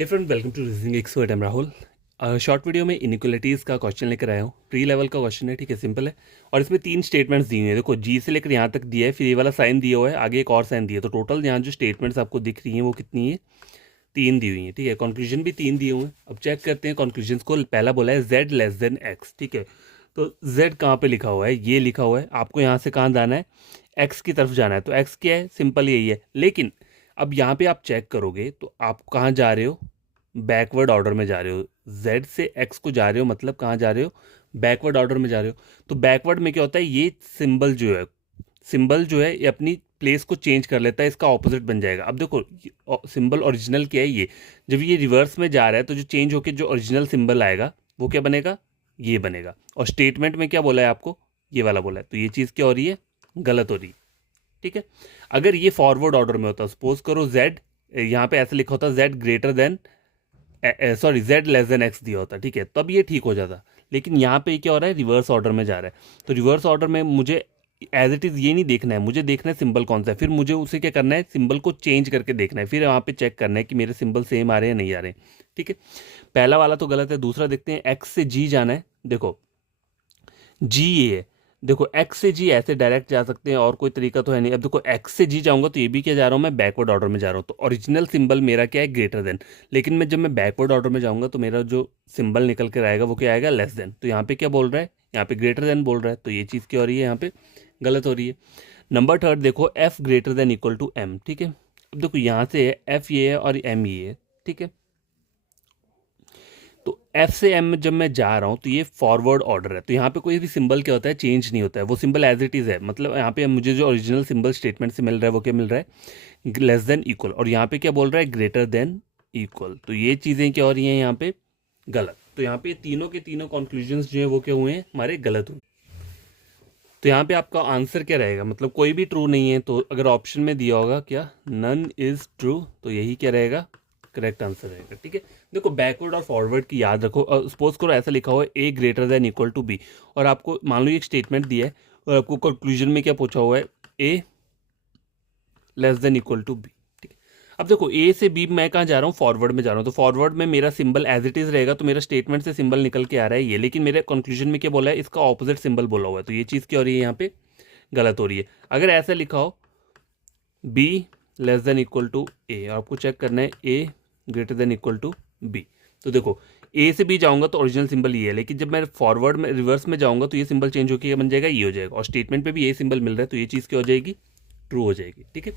Hey friend, welcome to reasoning expert. Am Rahul. Short video में inequalities का question लेकर आया हूँ। प्री लेवल का क्वेश्चन है, ठीक है, सिंपल है। और इसमें 3 स्टेटमेंट्स दिए हैं। देखो, जी से लेकर यहाँ तक दिया है, फिर ये वाला साइन दिया हुआ है, आगे एक और साइन दिया है। तो टोटल यहाँ जो स्टेटमेंट्स आपको दिख रही हैं वो कितनी है? 3 दी हुई हैं, ठीक है। कंक्लूजन भी 3 दिए हुए हैं। अब चेक करते हैं कंक्लूजन को। पहला बोला है z लेस देन x, ठीक है। तो z कहाँ पे लिखा हुआ है? ये लिखा हुआ है। आपको यहाँ से कहाँ जाना है? x की तरफ जाना है। तो x क्या है? सिंपल यही है। लेकिन अब यहाँ पे आप चेक करोगे तो आप कहाँ जा रहे हो? बैकवर्ड ऑर्डर में जा रहे हो। z से x को जा रहे हो, मतलब कहाँ जा रहे हो? बैकवर्ड ऑर्डर में जा रहे हो। तो बैकवर्ड में क्या होता है? ये सिंबल जो है ये अपनी प्लेस को चेंज कर लेता है, इसका ऑपोजिट बन जाएगा। अब देखो, सिंबल ओरिजिनल क्या है? ये जब ये रिवर्स में जा रहा है तो जो चेंज होकर जो ओरिजिनल सिंबल आएगा वो क्या बनेगा? ये बनेगा। और स्टेटमेंट में क्या बोला है आपको? ये वाला बोला है। तो ये चीज़ क्या हो रही है? गलत हो रही है, ठीक है। अगर ये फॉरवर्ड ऑर्डर में होता, सपोज करो z यहाँ पे ऐसे लिखा होता z greater than z less than x दिया होता, ठीक है, तब ये ठीक हो जाता। लेकिन यहाँ पे क्या हो रहा है? रिवर्स ऑर्डर में जा रहा है। तो रिवर्स ऑर्डर में मुझे एज इट इज़ ये नहीं देखना है, मुझे देखना है सिंबल कौन सा है। फिर मुझे उसे क्या करना है? सिंबल को चेंज करके देखना है। फिर वहाँ पे चेक करना है कि मेरे सिंबल सेम आ रहे हैं नहीं आ रहे हैं, ठीक है। पहला वाला तो गलत है। दूसरा देखते हैं, x से g जाना है। देखो g ये है। देखो x से g ऐसे डायरेक्ट जा सकते हैं, और कोई तरीका तो है नहीं। अब देखो x से g जाऊंगा तो ये भी क्या जा रहा हूँ? मैं बैकवर्ड ऑर्डर में जा रहा हूँ। तो ओरिजिनल सिंबल मेरा क्या है? Greater than. लेकिन मैं जब मैं बैकवर्ड ऑर्डर में जाऊंगा तो मेरा जो सिंबल निकल कर आएगा वो क्या आएगा? Less than. तो यहाँ पे क्या बोल रहा है? यहाँ पे ग्रेटर देन बोल रहा है। तो ये चीज़ क्या हो रही है? यहाँ पे गलत हो रही है। नंबर थर्ड देखो, f greater than equal to m, ठीक है। अब देखो यहाँ से f ये है और m ये है, ठीक है। तो F से M में जब मैं जा रहा हूँ तो ये फॉरवर्ड ऑर्डर है। तो यहाँ पे कोई भी सिंबल क्या होता है? चेंज नहीं होता है, वो सिंबल एज इट इज़ है। मतलब यहाँ पे मुझे जो ओरिजिनल सिंबल स्टेटमेंट से मिल रहा है वो क्या मिल रहा है? Less than equal. और यहाँ पे क्या बोल रहा है? Greater than equal. तो ये चीज़ें क्या हो रही हैं यहाँ पे? गलत। तो यहाँ पे तीनों के तीनों कंक्लूजन्स जो है वो क्या हुए हैं? हमारे गलत हुए। तो यहाँ पे आपका आंसर क्या रहेगा? मतलब कोई भी ट्रू नहीं है। तो अगर ऑप्शन में दिया होगा क्या, नन इज ट्रू, तो यही क्या रहेगा? करेक्ट आंसर रहेगा, ठीक है। देखो, बैकवर्ड और फॉरवर्ड की याद रखो। सपोज करो ऐसा लिखा हुआ है A greater than equal to B, और आपको मान लो एक स्टेटमेंट दिया है और आपको कंक्लूजन में क्या पूछा हुआ है? A less than equal to B, ठीक है। अब देखो, ए से बी मैं कहाँ जा रहा हूँ? फॉरवर्ड में जा रहा हूँ। तो फॉरवर्ड में मेरा सिंबल एज इट इज रहेगा। तो मेरा स्टेटमेंट से सिंबल निकल के आ रहा है ये, लेकिन मेरे कंक्लूजन में क्या बोला है? इसका ऑपोजिट सिंबल बोला हुआ है। तो ये चीज़ क्या हो रही है? यहाँ पे गलत हो रही है। अगर ऐसा लिखा हो B less than equal to A, और आपको चेक करना है A greater than equal to B, तो देखो ए से बी जाऊंगा तो ओरिजिनल सिंबल ये है। लेकिन जब मैं फॉरवर्ड में रिवर्स में जाऊंगा तो ये सिंबल चेंज होकर बन जाएगा, ये हो जाएगा। और स्टेटमेंट पे भी ये सिंबल मिल रहा है, तो ये चीज़ क्या हो जाएगी? ट्रू हो जाएगी, ठीक है।